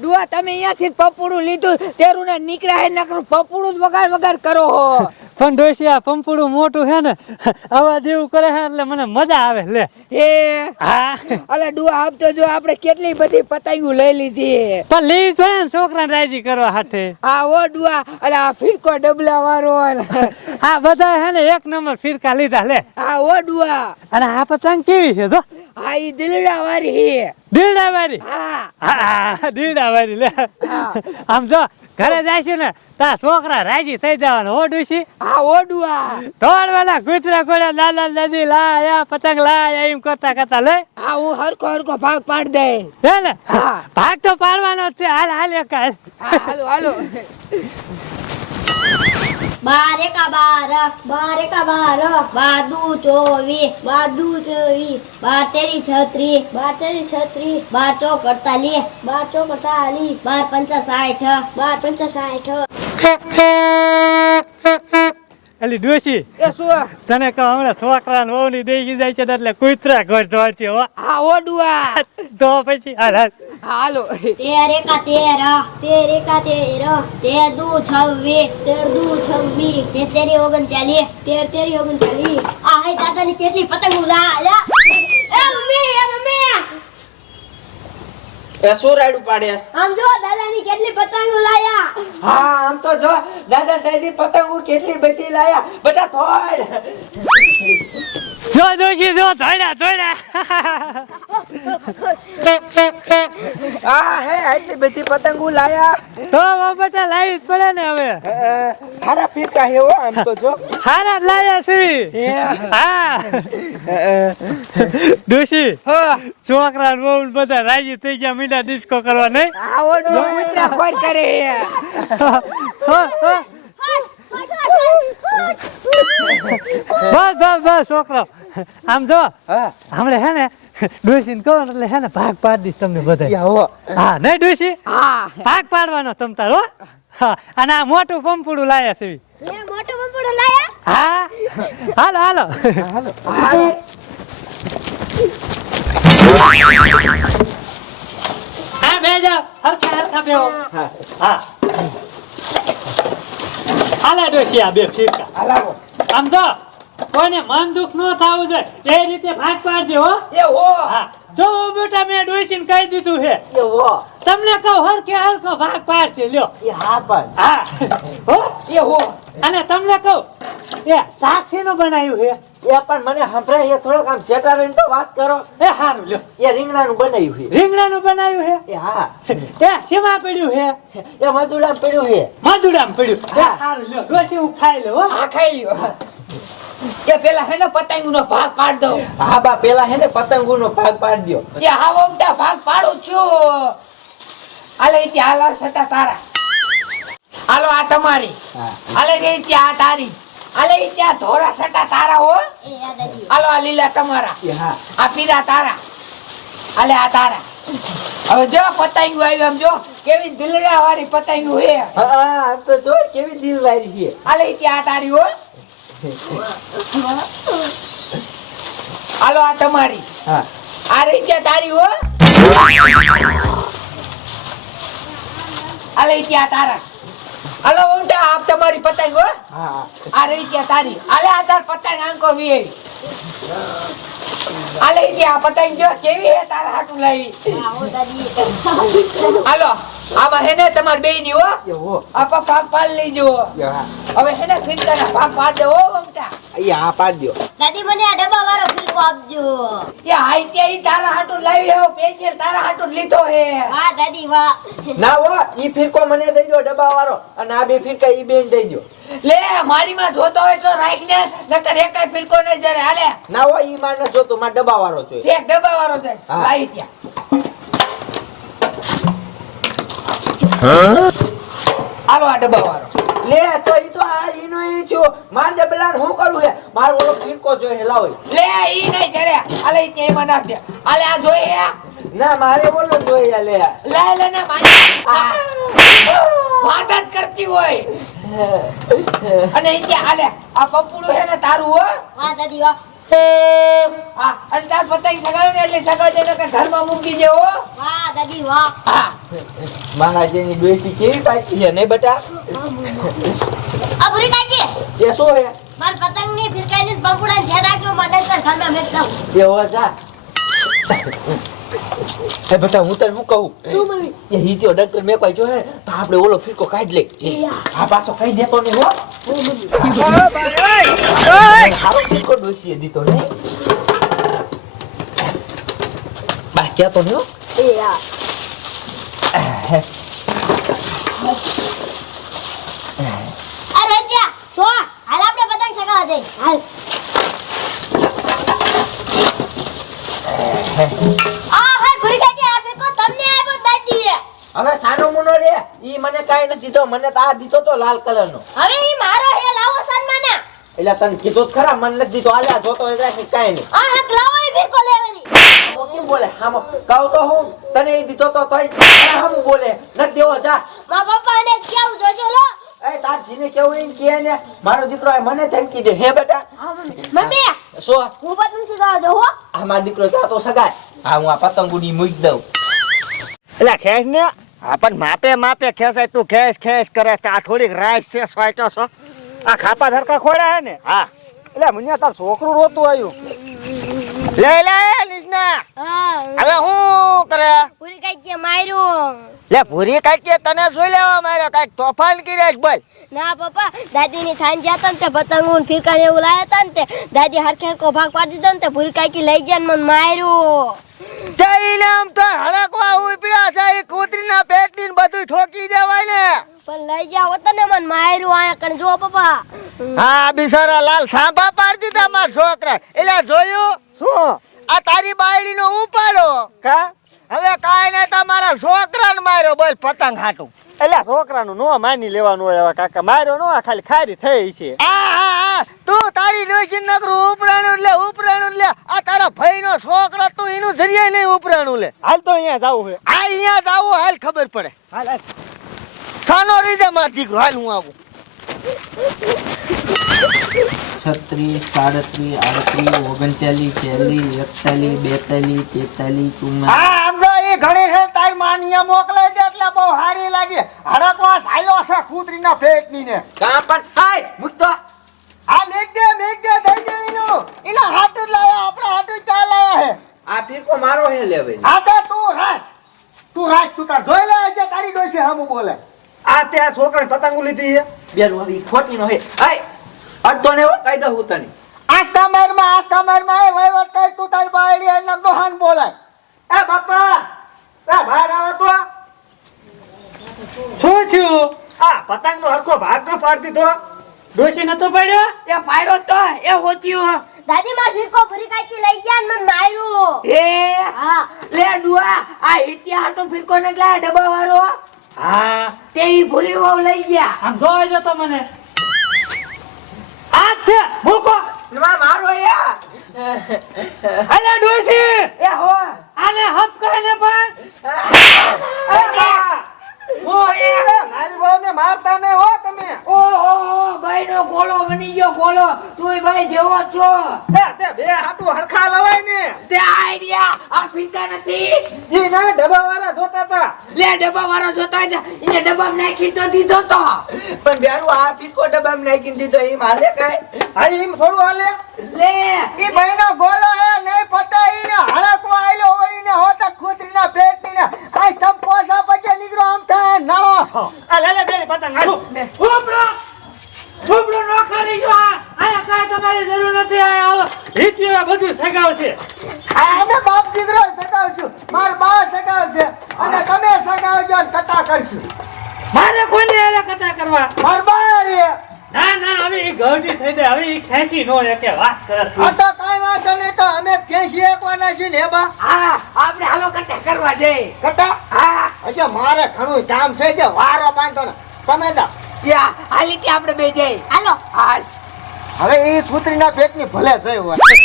ડુઆ, તમે અહીંયાથી પપુડું લીધું તેરું ને નીકળ્યા હે નકરું જ વગાડ વગાડ કરો હો. પણ ડોસિયા આ પંપુડું મોટું છે ને અવાજ એવું કરે છે એટલે મને મજા આવે લે. એ હા. અલે ડુઆ આપ તો જો આપણે કેટલી બધી પતંગો લઈ લીધી પણ લેવી તો ને છોકરાને રાજી કરવા હાથે. આ ઓ ડુઆ અલે આ ફિરકો ડબલા વાળો આ બધા હે ને એક નંબર ફિરકા લીધા લે. આ ઓ ડુઆ અને આ પતંગ કેવી છે જો? આ ઈ દિલડા વાળી દીલડા વાળી હા હા દિલડા વાળી લે આમ જો ઘરે જાય છે ને તા છોકરા રાજી થઈ જવાનું ઓડું છે આ ઓ ડુઆ દોડવાના કૂતરા કોડા દાદા દાદી લાયા પતંગ લાયા એમ કરતા કરતા લે. આ હું હરકો હરકો ભાગ પાડ દે હે. ને ભાગ તો પાડવાનો જ છે. હાલ હાલ એક હાલ. હાલો હાલો. બાર એકા બાર બાર એકા બાર બાર દુ ચોવીસ બાર દુ ચોવીસ બાર તેરી છત્રીસ બાર તેરી છત્રીસ બાર ચોક અડતાલીસ બાર ચોક અડતાલીસ બાર પંચા સાઠ બાર પંચા સાઠ એટલે ડોશી. એ શું? તને કહો હમણાં છોકરા ને વહુ ની દેખી જાય છે એટલે કૂતરા ઘર દોડ છે હો આ ઓ ડુઆ. તો પછી હાલ હાલ. હાલો. તેર એકા તેર તેર એકા તેર તેર દુ છવ્વીસ તેર દુ છવ્વીસ તેર તેરી ઓગણચાલીસ તેર તેરી ઓગણચાલીસ. આ હે દાદાની કેટલી પતંગ? લાયા એ મમ્મી એ મમ્મી એ શું રાડું પાડેસ આમ જો દાદાની કેટલી પતંગો લાયા. હા આમ તો જો દાદા દાદી પતંગો કેટલી બધી લાયા. બધા થોડ જો ડોશી જો ધોડા ધોડા હા હે આટલી બધી પતંગો લાયા. તો લાવી જ પડે ને હવે. હારા ફીરકા હે હો આમ તો જો. હારા લાયા છે હા. દોશી છોકરા ને વહુ બધા રાજી થઈ ગયા મીઠા ડિસ્કો કરવા નહીં? આવો ઓ ડુઆ કૂતરા કરે હે. હા, હા. બસ બસ બસ છોકરો. આમ જો હા. હમણે હે ને ડોસી ને કહો એટલે હે ને ભાગ પાડી દઈશ તમને બધા. હા. નહીં ડોસી હા. ભાગ પાડવાનો તમ તારો હા. અને આ મોટું પંપુડું લાયા છે. મોટો લાયા? હા. હાલો હાલો. હાલો. હા બે જાઓ. હરખા હરખા બેહો. હા. હા. હાલે ડોશી આ બે ફીરકા. હાલાવો સમજો? કોઈને મન દુઃખ ન થવું જોઈએ. એ રીતે ભાગ પાડજો હો. એ હો. હા. જો બેટા મેં ડોશીને કહી દીધું છે એ હો તમને કહું હર કો ભાગ પાડશે લ્યો. એ હા પણ. હા. હો? એ હો અને તમને કહું એ સાક્ષી નું બનાવ્યું છે એ પણ મને સંભળાય એ થોડોક આમ સેટા રહીને તો વાત કરો. એ હારું લ્યો. એ રીંગણાનું બનાવ્યું છે રીંગણાનું બનાવ્યું છે એ હા. એ સીમા પડ્યું છે એ મધુડામ પડ્યું છે મધુડામ પડ્યું. એ સારું લ્યો. ડોશી હું ખાઈ લઉં હા. ખાઈ લ્યો. કે પેલા હે ને પતંગ નો ભાગ પાડ દો હા બા પેલા હે ને પતંગો નો ભાગ પાડી દો. કે હા ઓમટા ભાગ પાડું છું. આલે ત્યાં હાલા સતા તારા. હાલો આ તમારી. હાલે રે ત્યાં તારી. હાલે ત્યાં ધોરા સટા તારા હો. એ હાલો આ લીલા તમારા. આ પીરા તારા. હાલે આ તારા. હવે જો પતંગો આવી આમ જો. કેવી દિલરા વાળી પતંગો હે હા તો જો કેવી દિલવારી છે. હાલે ત્યાં આ તારી હો. હાલો આ તમારી. હા. આ રહી ત્યાં તારી હો. હાલે ઈ ત્યાં તારા. હાલો ઉમટા આપ તમારી પતંગ હો. હા આ રહી ત્યાં તારી. હાલે આ તાર પતંગ આંકો વી હાલે ઈ ત્યાં આ પતંગ જો કેવી હે તારા હાટું લાવી. હાલો આમાં હે ને તમાર બેયની હો. એ હો. આપા ભાગ પાડ લેજો. હવે હે ને ફિરકાના પાક પાડ દે હો ઉમટા. એ હા પાડી દો દાદી મને આ ડબ્બા આપજો. કે હાઈ ત્યાં ઈ તારા હાટુ લાવી હે પેશિયલ તારા હાટુ લીધો હે. વાહ દાદી વાહ. ના હો ઈ ફિરકો મને દઈ દો ડબ્બા વાળો અને આ બે ફિરકા ઈ બેન દઈ દો લે મારી માં જોતો હોય તો રાખ ને નકર એકાય ફિરકો ને જરે. હાલે. ના હો ઈ માર ન જોતો માર ડબ્બા વાળો છે ચેક ડબ્બા વાળો છે. હા. લાવી ત્યાં. હાલો આ ડબ્બા વાળો લે તો ઈ તો આ ઈનો ઈ થયો. માર ડબલા હું કરું હે? માર ઓલો ફિરકો જોઈએ લાવો લે ઈ નહીં જરે અલે ઈ ત્યાં એમાં નાખ દે. અલે આ જોઈ હે? ના મારે ઓલો જોઈએ લે લે. લે ને મારી આ. વાત જ કરતી હોય. અને ઈ ત્યાં આલે આ પંપુડું છે ને તારું હો. વાત વાહ. હા અને તાર પતંગ સગાવ્યું ને એટલે સગાવજે ને કે ઘરમાં મૂકી દે હો. વાહ દાદી વાહ. હા. મહારાજની ડોસી કેવી પાછી છે નહીં બેટા? આ ભૂરી કાકી એ શું હે માર પતંગની બંકુડા રાખ્યો મને નહીંતર ઘરમાં મેં દઉં એ હો જા. એ બેટા હું તને શું કહું એ હીત્યો ડોક્ટર મેં કોઈ જો હે તો આપણે ઓલો ફીરકો કાઢ લે આ પાછો કઈ દેતો નહીં હો સારો ફીરકો ડોસીએ દીધો ને બા ક્યાં તો ને હો તો હાલ આપણે પતંગ ચગાવવા હાલ આ હાલ ભૂરી કાકી આ ફિરકો તમને આપ્યો દાદીએ હવે સાનો મુનો રે ઈ મને કાઈ નથી દીધો મને તો આ દીધો તો લાલ કલર નો હવે ઈ મારો હે લાવો સન્માના. એટલે તને કીધું જ ખરા મને નથી દીધો. આલ્યા જોતો હોય રાખી કાઈ નહીં. આ હાથ લાવો ઈ ફિરકો લેવાની. કેમ બોલે? આમાં કહું તો હું તને ઈ દીધો તો તોય હમ બોલે. નથી દેવો જા. મા પપ્પાને કેવું જોજો લો. એ તાર જીને કેવું ઈ કે ને મારો દીકરો આ મને ધમકી દે. હે બેટા? મમ્મી. શું? હું પતંગ સગા જો હો. આ મારો દીકરો જાતો સગાય. હા હું આ પતંગુડી મૂકી દઉં. એટલે ખેંચ ને. હા પણ માપે માપે ખેંચાય તું ખેંચ ખેંચ કરે. આ થોડીક રાઈસ છે સ્વાચ્યો છો. આ ખાપા ધરકા ખોડા હે ને? હા. એટલે મુનિયા તાર છોકરું રોતું આવ્યું. લે લે હા. હવે હું કરે? પૂરી કાકી માર્યું. લે ભૂરી કાઢીએ તને જોઈ લેવા માર્યો? કાઈ તોફાન કર્યા છે બોલ. ના પપ્પા દાદી ની સાંજ હતા ને તે પતંગ ને ફિરકાને એવું લાયા હતા ને તે. દાદી હરખે હરખો ભાગ પાડી દીધો ને તે પૂરી કાકી લઈ ગયા ને મને માર્યું. જઈને આમ તો હળકવા ઉપડ્યા છે એ કૂતરીના પેટની ને બધું ઠોકી દેવાય ને. પણ લઈ ગયા હોત ને મન માર્યું આયા કણ. જો પપ્પા. હા બિસારા લાલ સાંભા પાડી દીધા માર છોકરા. એટલે જોયું? શું? આ તારી બાયડી નો ઉપાડો. કા? હવે કાઈ નહીં તમારા છોકરાને માર્યો. બોલ પતંગ હાટું. એટલે છોકરાનું નો માની લેવાનું હોય કાકા. માર્યો નો આ ખાલી ખારી થઈ છે. આ હા હા તું તારી ડોશી નકરું ઉપરાણું લે ઉપરાણું લે. આ તારા ભાઈનો છોકરો તું એનું જરીએ નહીં ઉપરાણું લે. હાલ તો અહીંયા જાવું છે. આ અહીંયા જાવું હાલ ખબર પડે. હાલ હાલ. સાનો રીધે માર દીકરો હાલ હું આવું. છત્રીસ સાડત્રીસ આડત્રીસ ઓગણચાલીસ ચાલીસ એકતાલીસ બેતાલીસ તેતાલીસ ચુમ્માલીસ. હા આમ તો એ ઘણી છે તારી માનીયા મોકલાઈ દે એટલે બહુ સારી લાગે. હડકવા સાયલો છે કૂતરીના પેટની ને. કાં પણ તો. આ મેક દે મેક દે થઈ ગઈ એનું. એના હાટુ લાયા આપણા હાટુ ચા લાયા હે. આ ફીરકો મારો હે લે ભાઈ. આ તો તું રાજ તું રાજ તું તાર જોઈ લે જે તારી ડોશી હમું બોલે. આ તે છોકરા પતંગ લીધી હે. બેન વાળી ખોટી નો હે. હાય અડતો ને કાયદો હું તને. આસ્તા મારમાં આસ્તા મારમાં એ વહીવટ કર તું તારી બાયડી એને ગોહન બોલાય એ બાપા એ બહાર આવે તો. શું થયું? આ પતંગનો હરકો ભાગ ન પાડી દીધો. ડોશી નતો પડ્યો? એ પાડ્યો તો એ હોચ્યું દાદી માં ભીકો ભરી કાકી લઈ ગયા ને મને માર્યું. એ હા. લે ડુઆ આ હિતી આટો ભીકો ને ગયા ડબ્બા વાળો હા. તે ઈ ભૂરી વહુ લઈ ગયા. આમ જોઈ જો તો મને. આ છે મૂકો. માં મારો હે અલે ડોશી. એ હો. આને હપ કરીને પણ હો એ મારી બહુને મારતા ને હો તમે ઓ હો હો નો ગોળો બની ગયો ગોળો તુંય ભાઈ જેવો છો. તે તે બે હાટુ હરખા લવાય ને. તે આઈડિયા આ ફિરકા નથી. ઈ ના ડબ્બા વાળા જોતા તા લે ડબ્બા વાળા જોતા હતા તો ડબ્બા નાખી તો દીધો તો. પણ બેરું આ ફીરકો ડબ્બામાં નાખી દીધો એ માલે કાંઈ? હા એમ થોડું હાલે? લે. ઈ ભાઈનો ગોલો હે નહીં પતા ઈને હળકો આયલો હોય ઈને હોતા ખોતરીના પેટની ને. આ ચંપો સા પછી નીકળો આમ થાય નાળો છો. આ લે લે બેરી પતંગ હાલો ઉપડો ઉપડો નો ખાલી જો આ આયા કાંઈ તમારી જરૂર નથી આયા આવો રીતિયો બધું સગાવ અમે બાપ દીકરો સગાવશું. માર બા સગાવશે. અને તમે સગાવજો અને કટા કરશું. મારે કોની આલે કથા કરવા? માર બા રે ના ના હવે એ ગૌજી થઈ જાય. હવે એ ખેંચી નો એકે વાત કરે આ તો કાઈ વાત નહીં તો અમે ખેંચી એકવાના છીએ ને બા. હા આપણે હાલો કટા કરવા જઈ કટા હા. અચ્છા મારે ઘણું કામ છે જે વારો બાંધો ને. તમે દા ત્યાં હાલી ત્યાં આપણે બે જઈ હાલો હાલ. હવે એ કૂતરીના પેટની ભલે જઈ હોય.